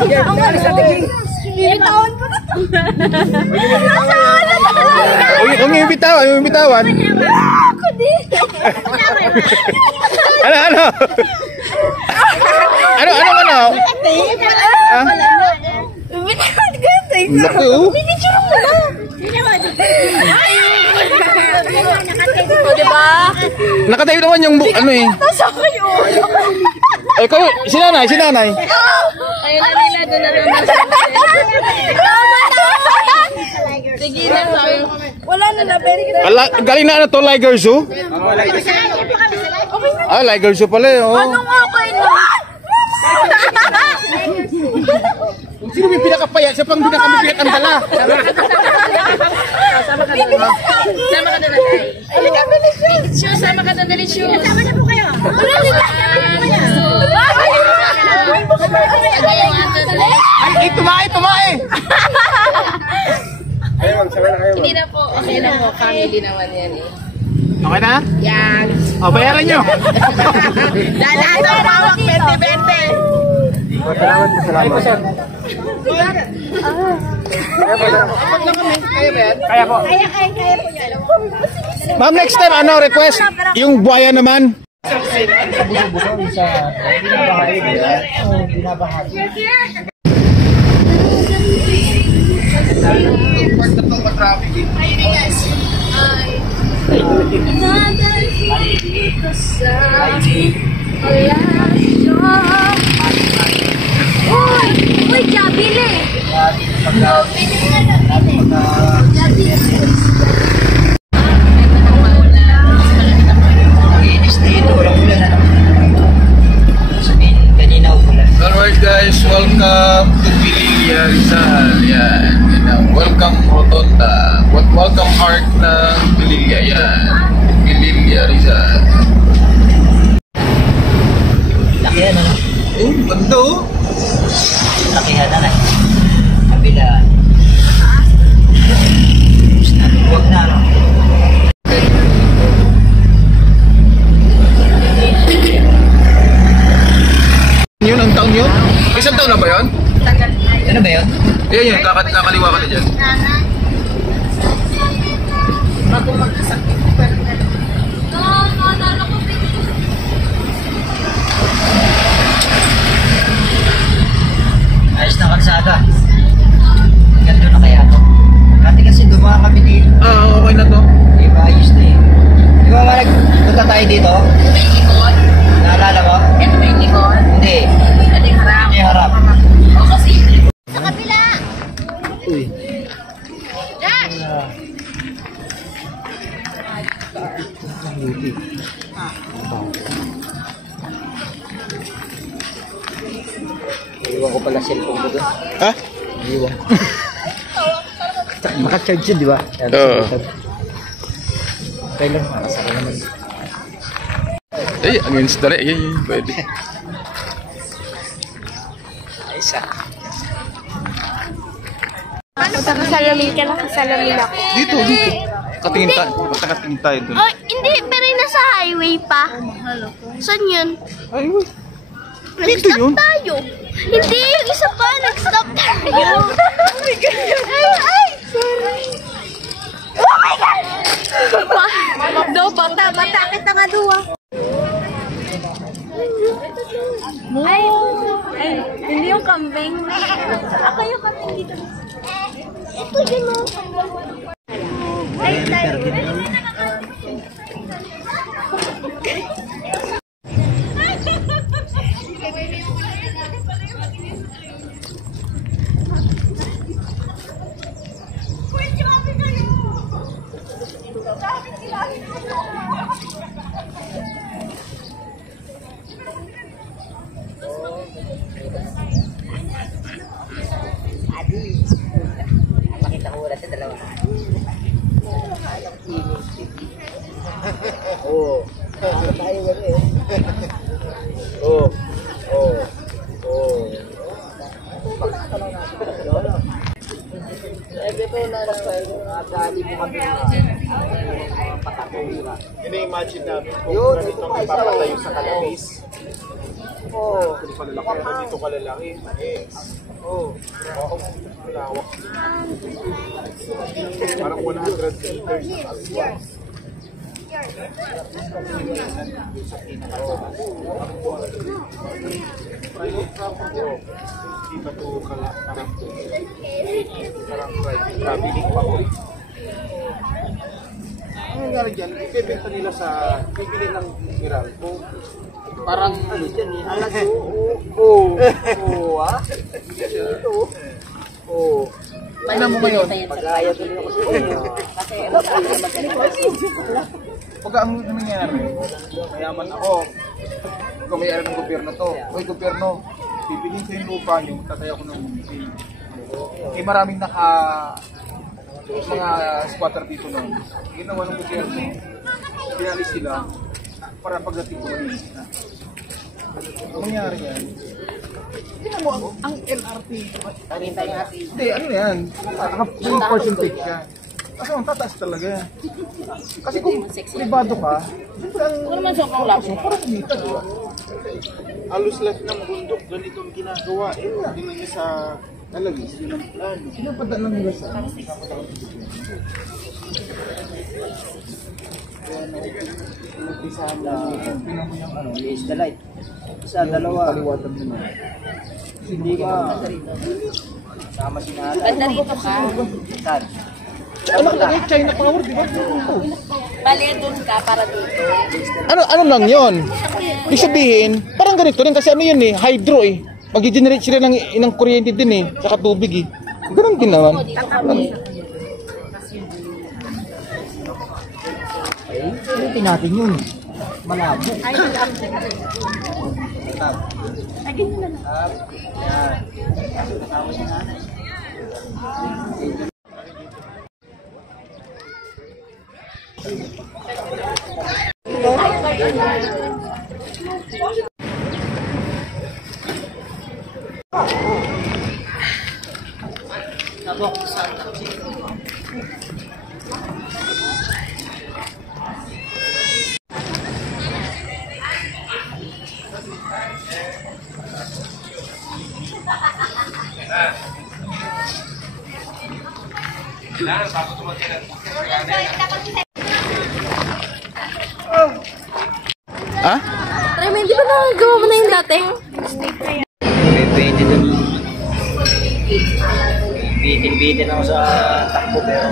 Ibitawan ko na to. Huwag yung bitawan, yung bitawan. Ako din. Ano? Ano? Ibitawan ko na to. Laki oh. Pinicture mo na. Diba? Nakatayo naman yung ano eh. Nasa kayo. Eh kayo, si nanay. Ayun na nila, doon na naman. Sige na tayo. Wala na na, very good. Galing na ano to, Liger Zoo? Ah, Liger Zoo pala eh. Ano nga kayo? Sino may pinakapayat? Siya pang pinakamabigat ang dala. Sama ka na. Sama ka na na. Halika, bilis yun. Sama ka na na, bilis yun. Sama na po kayo. Wala nila. Ay, tumae! Hindi na po. Okay na po. Family naman yan eh. Okay na? Yan. O, bayaran nyo. Lahat ang pawak 20-20. Salamat. Kaya po. Kaya po yan. Ma'am, next time, ano, request? Yung buhaya naman. Uy, jabili! Alright guys, welcome to Pililla Rizal. Yan. Welcome Rotonda. Welcome Heart ng Pililla. Yan. Pililla Rizal. Lakihan na. Oh, ganda oh. Lakihan na na. Kabila. Huwag na no. Yun ang taon yun? Isang taon na ba yun? Ano ba yun? Yan yun, kakaliwa ka na dyan. Ayos na kalsada. Ganito na kaya to. Dati kasi dumaan kami dito. Ah, okay na to. Diba, ayos na eh. Di ba nga nagpunta tayo dito? May ikon? Naalala mo? Ito may ikon? Hindi. Ito yung harap? Hindi harap. O kasi sa kabila! Uy. Dash! Iwan ko pala cellphone ko doon. Ha? Iwan. Naka-charge yun, di ba? Oo. Okay lang, makasama naman. Eh, ang install eh. Yan, pwede. Ayos ah. Kasalamin ka lang, kasalamin ako. Dito. Katingin tayo. Magkakatingin tayo dun. Oh, hindi, pero nasa highway pa. Saan yun? Ay, dito yun. Tayo. Hindi, yung isa pa, nag-stop tayo. Oh my God. Ay, sorry. Oh my God! Do, bata, kita nga duwa. Ay, hindi yung kambing. Ako yung kambing dito. Ito yun o. Ay, tayo. Makita ko wala sa dalawa. Oo. Tayo gano'n eh. Oo. Ini-imagine namin kung ganito ang ipapatayo sa Calabis. Oo. Ito pala laki. Dito ka lalaki. Oo. Lawak. Parang 100 meters ang aswan. Hindi ba ito parang traveling pa ko? Ang nangyari dyan, ibebenta nila sa bibili ng Meralco. Parang ano dyan eh, halaga. Oo. Oo. Tingnan mo ngayon. Pag-ayaw tuloy ako sa inyo. Pag ang nangyari, mayaman ako. Ikaw may-ari ng gobyerno to. Oy, gobyerno, bibigyan ko yung lupa niyo, tataya ko ng munisip. Eh maraming mga squatter dito noon. Ginawa ng gobyerno, pinalis sila para pagdating ko ng munisip. Ang nangyari yan, tingnan mo ang LRT. Hindi, ano yan? Yung percentage siya. Kasi ang tataas talaga. Kasi kung privado ka, ano naman siya kang lapso? Para kumita, di ba? Halos lahat ng bundok, ganito ang ginagawa. Tingnan niya sa nalagis, yun ang plano. Sinapadaan lang nila sa umpisahan na tingnan mo yung ano, Is the light. Isa, dalawa. kaliwatan mo na. Hindi ka. Sama si Nala. Banda rito ka. Saan? Ano lang yung China power, di ba? Bali, doon ka para dito. Ano lang yun? Ibig sabihin, parang ganito rin kasi ano yun eh, hydro eh. Mag-generate sila ng kuryente din eh, saka tubig eh. Ganun din naman. Ulitin natin yun. Malabo. Ay, ganyan na lang. Yan. Kasama si Nana. Ha? Raymond, di ba nagawa mo na yung dating? Pwede dun. Bitin ako sa takbo pero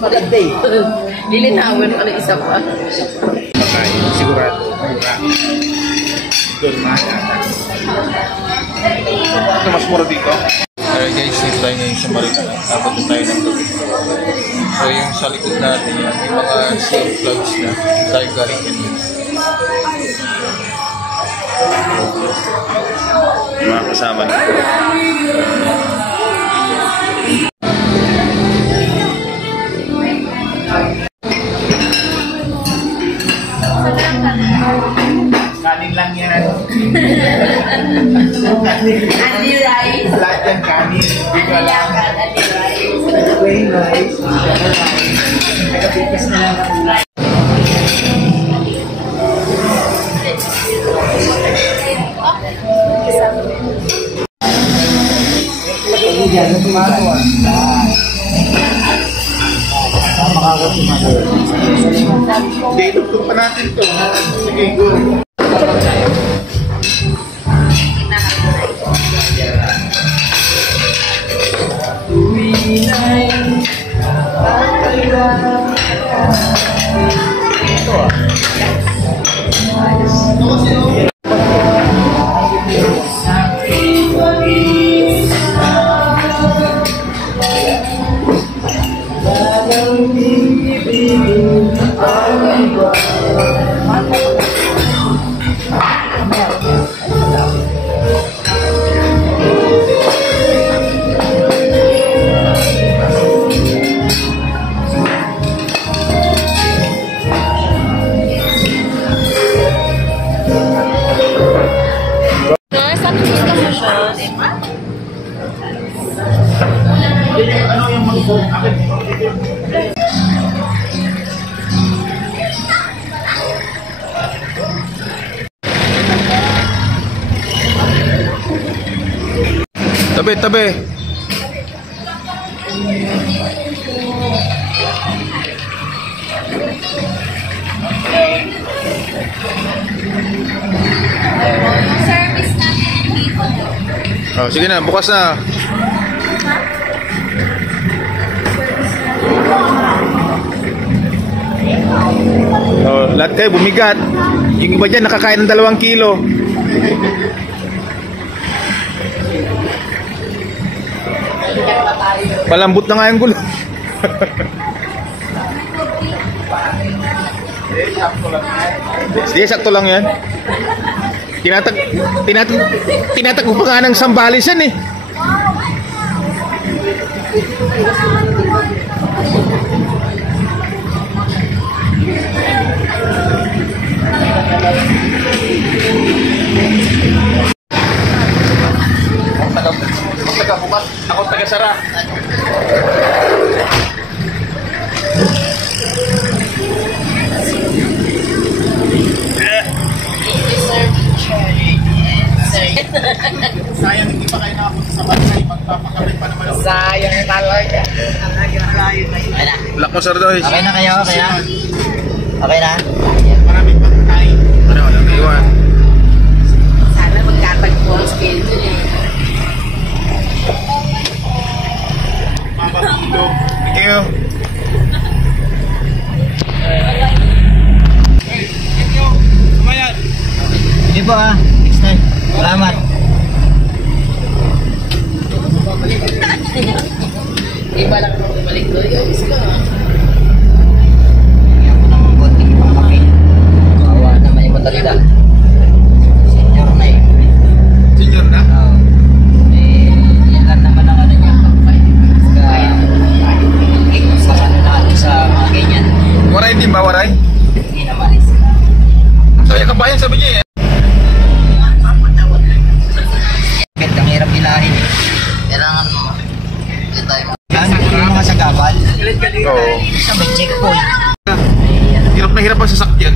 maganda eh. Lilinawin mo isa pa. Sigurado. Ito mas mura dito. Alright guys, dito tayo ngayon sa Marina. Dapat na tayo ng gabi. So yung sa likod natin yan, yung mga sea flags na tayo galing kanina. Mga kasama na. Kanin lang yan. Andy rice. Lahat yan kanin. Hindi ko alam. Andy rice. plain rice, nagkapitas na lang. Yan, ito mga Hindi, lugtong pa natin ito. Sige, go. Tabi, tabi. Service natin dito. Oh, sige na, bukas na. Oh, lahat kayo bumigat. Yung iba dyan nakakain ng 2 kilo. Palambot na nga yung gulo. Sige, sakto lang yan. Tinatag mo pa nga ng Sambales yan eh. Bukas, ako taga-sara. Sayang hindi pa kayo nakapunta sa bahay. Magpapakamit pa naman ako. Sayang talaga. Lock mo, Sir Doy. Okay na kayo? Okay na? Okay na? Maraming pagkain. Ano, walang iwan. Sana magkatagpo ang schedule eh. Mabakilo. Thank you. Thank you. Kumayan. Hindi po ah. Next time. Salamat. Iba lang ako bumalik ko. Ayos ka. Bigyan ko naman konting pangkape. Kawawa naman yung matanda. Senior na eh. Senior na? Oo. Eh, yan lang naman ang ano niya. Sa ano natin sa mga ganyan. Waray din ba, waray? Hindi naman eh. Kaya kabayan sabi niya eh. Ang hirap ilahin eh. Kailangan mo. Hindi tayo. Yung mga sagabal. Oo. Sa may checkpoint. Hirap na hirap ang sasakyan.